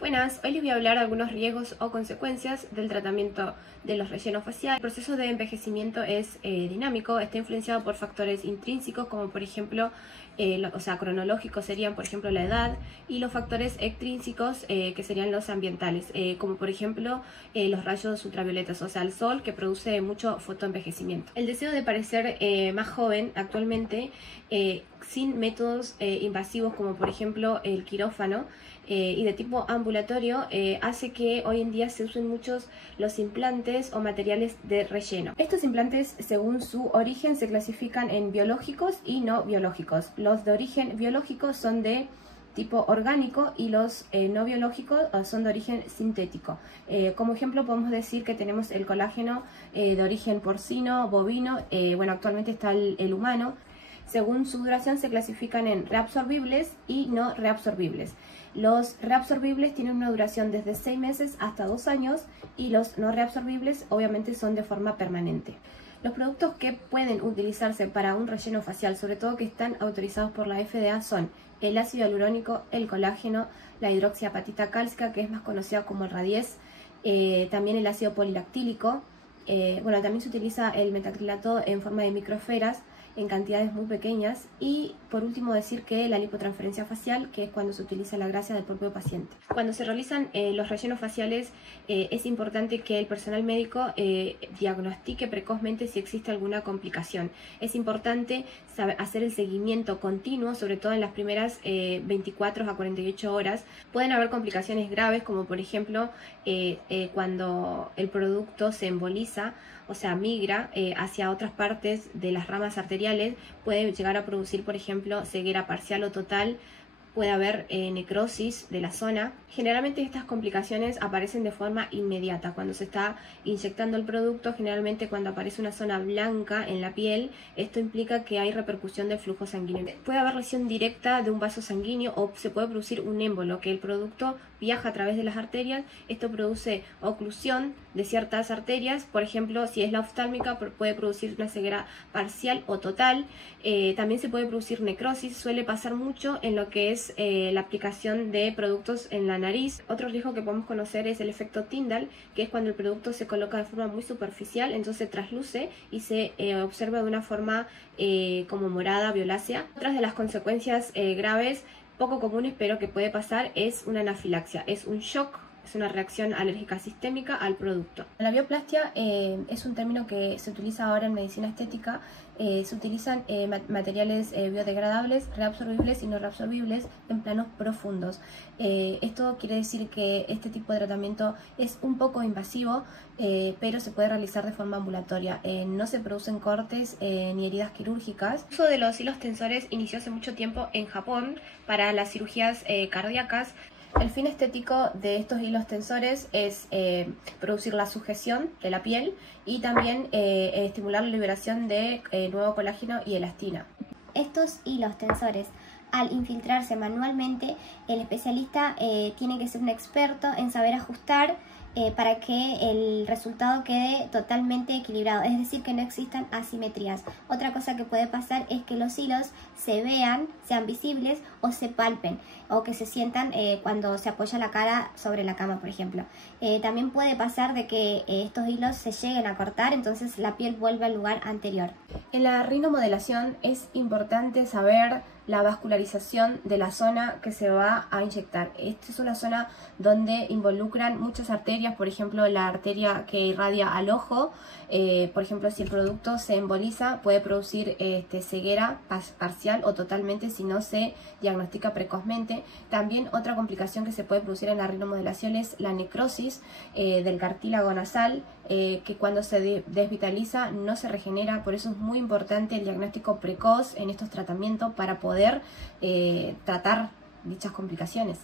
Buenas, hoy les voy a hablar de algunos riesgos o consecuencias del tratamiento de los rellenos faciales. El proceso de envejecimiento es dinámico, está influenciado por factores intrínsecos como por ejemplo, cronológicos serían por ejemplo la edad, y los factores extrínsecos que serían los ambientales, como por ejemplo los rayos ultravioletas, o sea el sol, que produce mucho fotoenvejecimiento. El deseo de parecer más joven actualmente, sin métodos invasivos como por ejemplo el quirófano, y de tipo ambulatorio, hace que hoy en día se usen muchos los implantes o materiales de relleno. Estos implantes, según su origen, se clasifican en biológicos y no biológicos. Los de origen biológico son de tipo orgánico y los no biológicos son de origen sintético. Como ejemplo podemos decir que tenemos el colágeno de origen porcino, bovino, actualmente está el humano. Según su duración se clasifican en reabsorbibles y no reabsorbibles. Los reabsorbibles tienen una duración desde 6 meses hasta 2 años y los no reabsorbibles obviamente son de forma permanente. Los productos que pueden utilizarse para un relleno facial, sobre todo que están autorizados por la FDA, son el ácido hialurónico, el colágeno, la hidroxiapatita cálcica, que es más conocida como el Radies, también el ácido polilactílico. También se utiliza el metacrilato en forma de microesferas en cantidades muy pequeñas, y por último decir que la lipotransferencia facial, que es cuando se utiliza la grasa del propio paciente. Cuando se realizan los rellenos faciales, es importante que el personal médico diagnostique precozmente si existe alguna complicación. Es importante hacer el seguimiento continuo, sobre todo en las primeras 24 a 48 horas. Pueden haber complicaciones graves, como por ejemplo cuando el producto se emboliza, o sea, migra hacia otras partes de las ramas arteriales, puede llegar a producir, por ejemplo, ceguera parcial o total. Puede haber necrosis de la zona. Generalmente estas complicaciones aparecen de forma inmediata. Cuando se está inyectando el producto, generalmente cuando aparece una zona blanca en la piel, esto implica que hay repercusión del flujo sanguíneo. Puede haber lesión directa de un vaso sanguíneo o se puede producir un émbolo, que el producto viaja a través de las arterias. Esto produce oclusión de ciertas arterias. Por ejemplo, si es la oftálmica, puede producir una ceguera parcial o total. También se puede producir necrosis. Suele pasar mucho en lo que es la aplicación de productos en la nariz. Otro riesgo que podemos conocer es el efecto Tyndall, que es cuando el producto se coloca de forma muy superficial, entonces trasluce y se observa de una forma como morada, violácea. Otras de las consecuencias graves, poco comunes pero que puede pasar, es una anafilaxia, es un shock. Es una reacción alérgica sistémica al producto. La bioplastia es un término que se utiliza ahora en medicina estética. Se utilizan materiales biodegradables, reabsorbibles y no reabsorbibles en planos profundos. Esto quiere decir que este tipo de tratamiento es un poco invasivo, pero se puede realizar de forma ambulatoria. No se producen cortes ni heridas quirúrgicas. El uso de los hilos tensores inició hace mucho tiempo en Japón para las cirugías cardíacas. El fin estético de estos hilos tensores es producir la sujeción de la piel y también estimular la liberación de nuevo colágeno y elastina. Estos hilos tensores, al infiltrarse manualmente, el especialista tiene que ser un experto en saber ajustar para que el resultado quede totalmente equilibrado, es decir, que no existan asimetrías. Otra cosa que puede pasar es que los hilos se vean, sean visibles o se palpen, o que se sientan cuando se apoya la cara sobre la cama, por ejemplo. También puede pasar de que estos hilos se lleguen a cortar, entonces la piel vuelve al lugar anterior. En la rinomodelación es importante saber la vascularización de la zona que se va a inyectar. Esta es una zona donde involucran muchas arterias, por ejemplo la arteria que irradia al ojo. Por ejemplo, si el producto se emboliza, puede producir ceguera parcial o totalmente si no se diagnostica precozmente. También otra complicación que se puede producir en la rinomodelación es la necrosis del cartílago nasal, que cuando se desvitaliza no se regenera. Por eso es muy importante el diagnóstico precoz en estos tratamientos para poder tratar dichas complicaciones.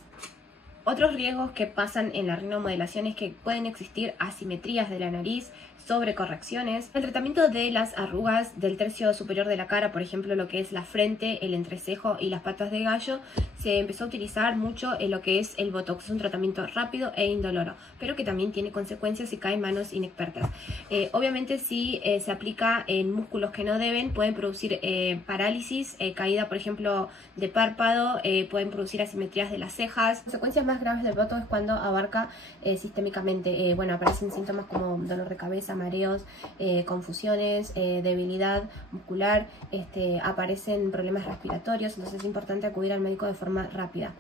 Otros riesgos que pasan en la rinomodelación es que pueden existir asimetrías de la nariz, sobrecorrecciones. El tratamiento de las arrugas del tercio superior de la cara, por ejemplo lo que es la frente, el entrecejo y las patas de gallo, se empezó a utilizar mucho en lo que es el Botox. Es un tratamiento rápido e indoloro, pero que también tiene consecuencias si cae en manos inexpertas. Obviamente si se aplica en músculos que no deben, pueden producir parálisis, caída por ejemplo de párpado, pueden producir asimetrías de las cejas. Consecuencias más formas graves del botox es cuando abarca sistémicamente. Bueno, aparecen síntomas como dolor de cabeza, mareos, confusiones, debilidad muscular, aparecen problemas respiratorios, entonces es importante acudir al médico de forma rápida.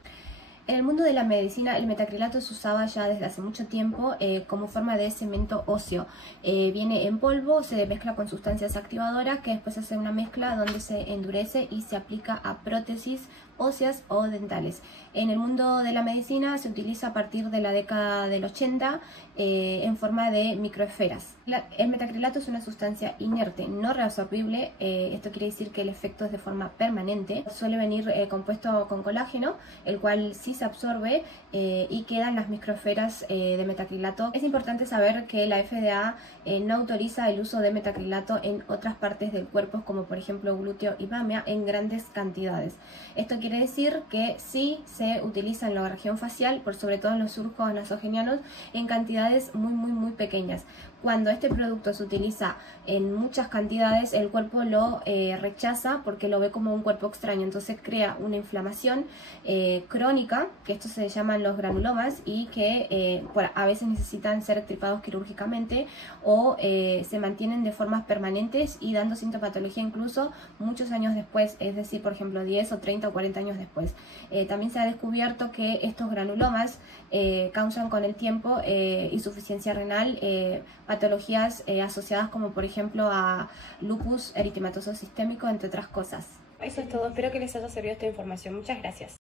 En el mundo de la medicina, el metacrilato se usaba ya desde hace mucho tiempo como forma de cemento óseo. Viene en polvo, se mezcla con sustancias activadoras, que después hace una mezcla donde se endurece y se aplica a prótesis óseas o dentales. En el mundo de la medicina se utiliza a partir de la década del 80 en forma de microesferas. El metacrilato es una sustancia inerte, no reabsorbible. Esto quiere decir que el efecto es de forma permanente. Suele venir compuesto con colágeno, el cual sí se absorbe y quedan las microesferas de metacrilato. Es importante saber que la FDA no autoriza el uso de metacrilato en otras partes del cuerpo, como por ejemplo glúteo y mamia, en grandes cantidades. Esto quiere decir que sí se utiliza en la región facial, por sobre todo en los surcos nasogenianos, en cantidades muy pequeñas. Cuando este producto se utiliza en muchas cantidades, el cuerpo lo rechaza porque lo ve como un cuerpo extraño, entonces crea una inflamación crónica, que estos se llaman los granulomas, y que a veces necesitan ser extirpados quirúrgicamente o se mantienen de formas permanentes y dando sintomatología incluso muchos años después, es decir, por ejemplo 10 o 30 o 40 años después. También se ha descubierto que estos granulomas causan con el tiempo insuficiencia renal, patologías asociadas como por ejemplo a lupus eritematoso sistémico, entre otras cosas. Eso es todo, espero que les haya servido esta información. Muchas gracias.